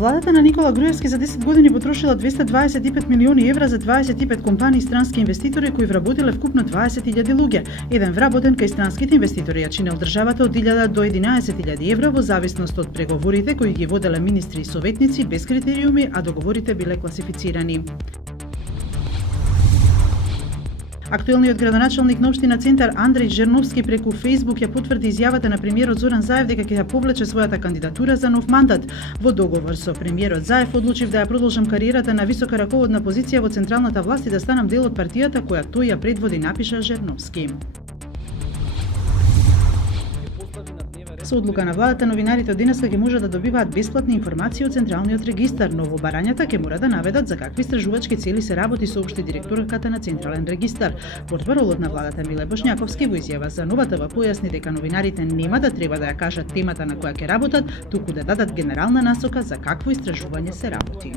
Владата на Никола Груевски за 10 години потрошила 225 милиони евра за 25 компании и странски инвеститори кои вработиле вкупно 20.000 луѓе. Еден вработен кај странските инвеститори ја чинел државата од 1.000 до 11.000 евра во зависност од преговорите кои ги воделе министри и советници без критериуми, а договорите биле класифицирани. Актуелниот градоначалник на општина Центар Андреј Жерновски преку Facebook ја потврди изјавата на премиерот Зоран Заев дека ќе ја повлече својата кандидатура за нов мандат. Во договор со премиерот Заев одлучив да ја продолжам кариерата на висока раководна позиција во централната власт и да станам дел од партијата која тој ја предводи, напиша Жерновски. Со одлука на владата, новинарите од денеска ќе можат да добиваат бесплатни информации од Централниот регистар, но во барањата ќе мора да наведат за какви истражувачки цели се работи, соопшти директорката на Централен регистар. Портпаролот на владата Миле Бошњаковски во изјава за Нова ТВ појасни дека новинарите нема да треба да ја кажат темата на која ќе работат, туку да дадат генерална насока за какво истражување се работи.